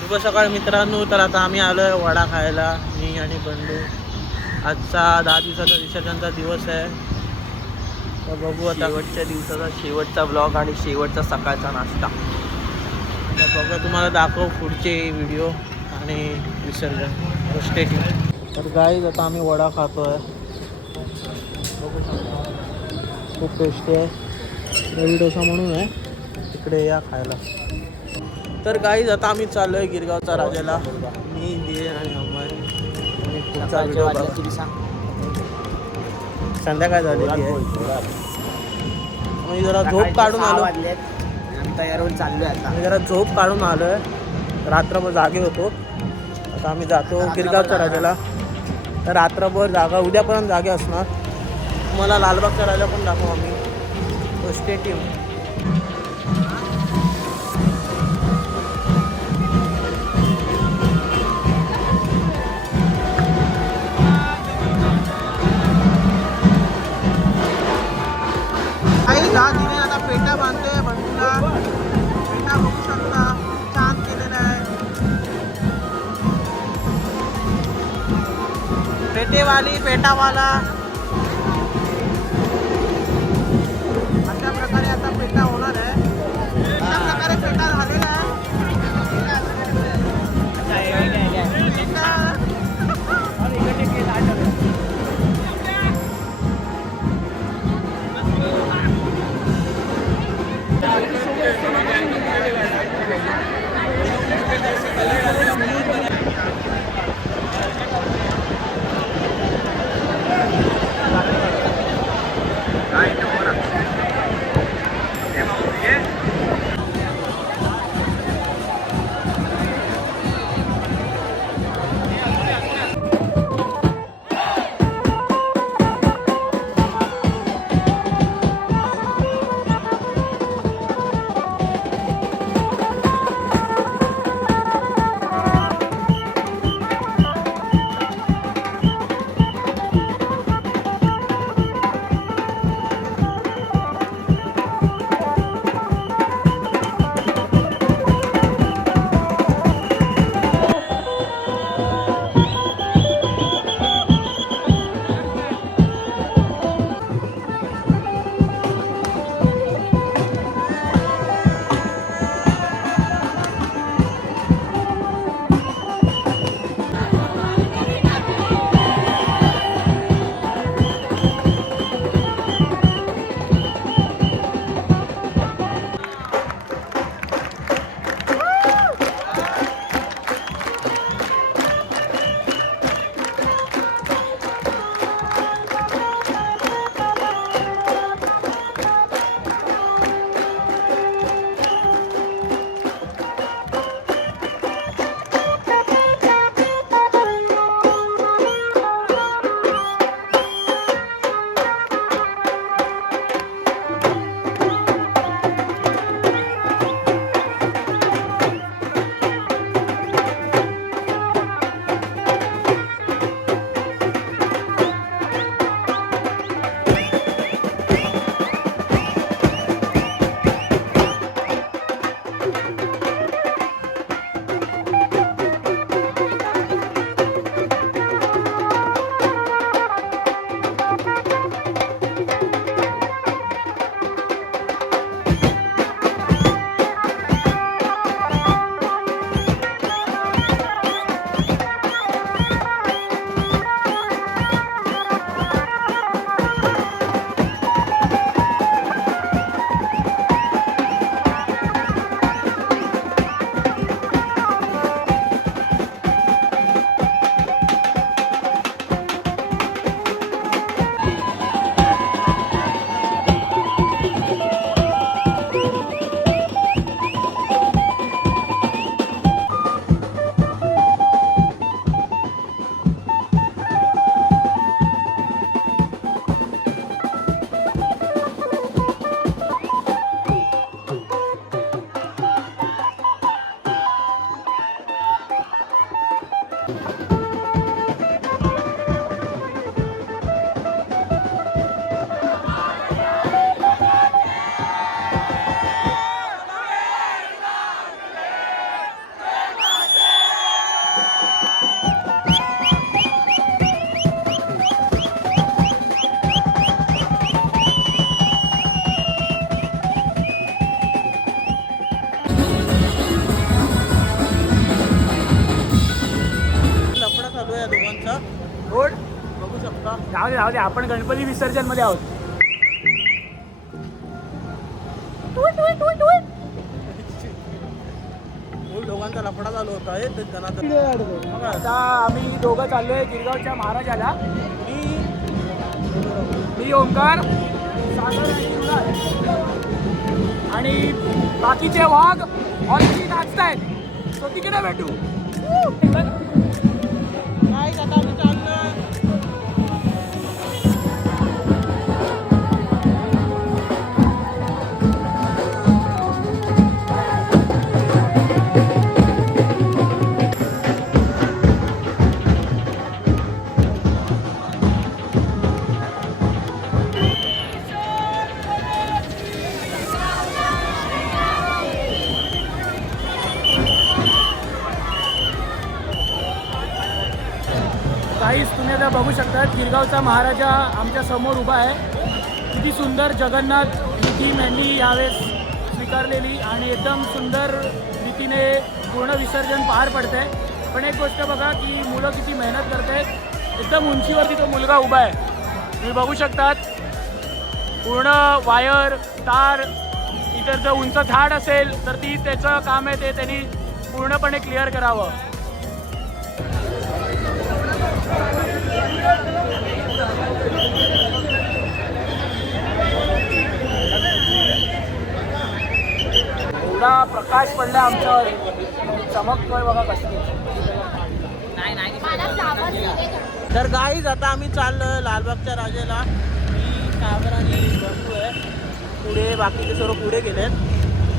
शुभ सकाळ मित्रांनो. तर आता आम्ही आलो आहे वडा खायला, मी आणि बंडू. आजचा 10 दिवसाचा विसर्जनचा दिवस आहे. तर बघू आता शेवटच्या दिवसाचा शेवटचा ब्लॉग आणि शेवटचा सकाळचा नाश्ता. तर बघा, तुम्हाला दाखव पुढचे व्हिडिओ आणि विसर्जन स्टेट. तर गाईज आता आम्ही वडा खातो आहे. बघू शकता, खूप टेस्टी आहे. रवी डोसा म्हणून आहे, तिकडे या खायला. तर गाईज आता आम्ही चाललो आहे गिरगावचा राजाला, मी दिले आणि अमर. आणि पुढचा व्हिडिओ बघा. संध्याकाळ झालेली आहे. मी जरा झोप काढून आलो. आम्ही तयार होऊन चाललोय आता. मी जरा झोप काढून आलो आहे. रात्रभर जागे होतो. आता आम्ही जातो गिरगावच्या राजाला. तर रात्रभर जागा, उद्यापर्यंत जागे असणार. तुम्हाला लालबागचा राजा पण दाखवू आम्ही. तो स्टेडियम. दिने आता पेटा बांधते बंडूला. पेटा बघू शकता, छान केलेला आहे. पेटेवाली, पेटावाला, अशा प्रकारे आता पेटा होणार आहे. अशा प्रकारे पेटा झालेला आहे. जाऊ दे आपण गणपती विसर्जन मध्ये आहोत. दोघांचा लफडा चालू होता आता आम्ही दोघं चाललोय गिरगावच्या महाराजाला. मी ओंकार, सागर आणि युवराज. आणि बाकीचे वाघ ऑलरेडी नाचतायत. तो तिकडे भेटू. काय आता आम्ही चाललोय. काहीच तुम्ही आता बघू शकता गिरगावचा महाराजा आमच्या समोर उभा आहे. किती सुंदर जगन्नाथ थीम यांनी यावेळेस स्वीकारलेली आणि एकदम सुंदर रीतीने पूर्ण विसर्जन पार पडतंय. पण एक गोष्ट बघा की मुलं किती मेहनत करत आहेत. एकदम उंचीवरती तो मुलगा उभा आहे. तुम्ही बघू शकतात पूर्ण वायर तार इतर जर उंच झाड असेल तर ती त्याचं काम आहे ते त्यांनी पूर्णपणे क्लिअर करावं. एवढा प्रकाश पडला आमच्यावर चमकतोय बघा कसली. तर गाईज आता आम्ही चाललोय लालबागच्या राजाला. मी सागर आणि बंधू आहे. पुढे बाकीचे सर्व पुढे गेलेत.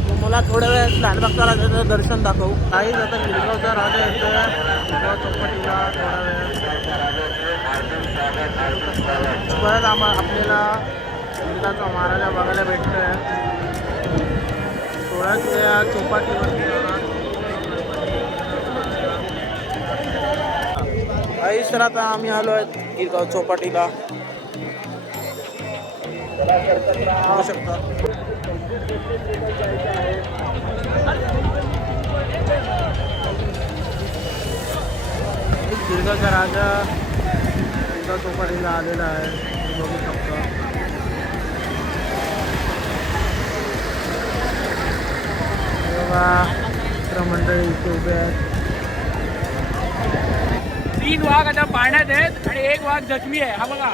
मग मला थोड्या वेळ लालबागच्या राजाचं दर्शन दाखवू. गाईज आता गिरगावचा राजा येतोय चौपाटीला थोडा वेळ. परत आपल्याला गिरगावचा महाराजा बघायला भेटतोय. थोड्याच वेळा चौपाटीवरती गाईज तर आता आम्ही आलो आहे गिरगाव चौपाटीला. बघू शकता गिरगावचा राजा गिरगाव चौपाटीला आलेला आहे. बघू शकता मित्रमंडळी इथे उभे आहेत. 3 वाघ आता पाण्यात आहेत आणि 1 वाघ जखमी आहे. हा बघा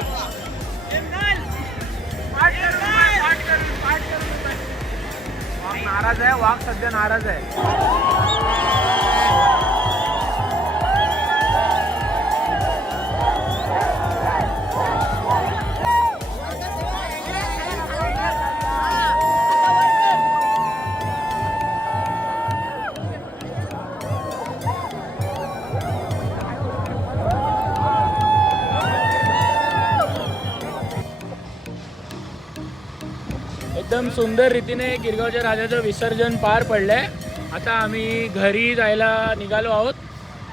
वाघ नाराज आहे. वाघ सध्या नाराज आहे. एकदम सुंदर रीतीने गिरगावच्या राजाचं विसर्जन पार पडलंय. आता आम्ही घरी जायला निघालो आहोत.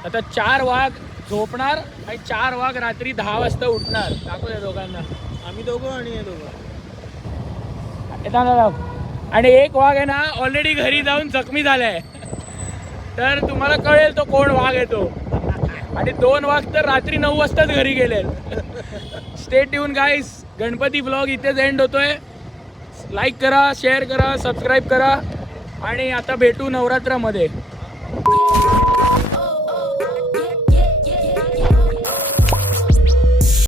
आता 4 वाघ झोपणार आणि 4 वाघ रात्री 10 वाजता उठणार. दाखवूया दोघांना. आम्ही दोघं आणि हे दोघं येताना. आणि 1 वाघ आहे ना ऑलरेडी घरी जाऊन जखमी झालाय. तर तुम्हाला कळेल तो कोण वाघ येतो. आणि 2 वाघ तर रात्री 9 वाजताच घरी गेलेत. स्टे ट्यून गाईस. गणपती ब्लॉग इथेच एंड होतोय. लाईक करा, शेअर करा, सबस्क्राईब करा आणि आता भेटू नवरात्रामध्ये.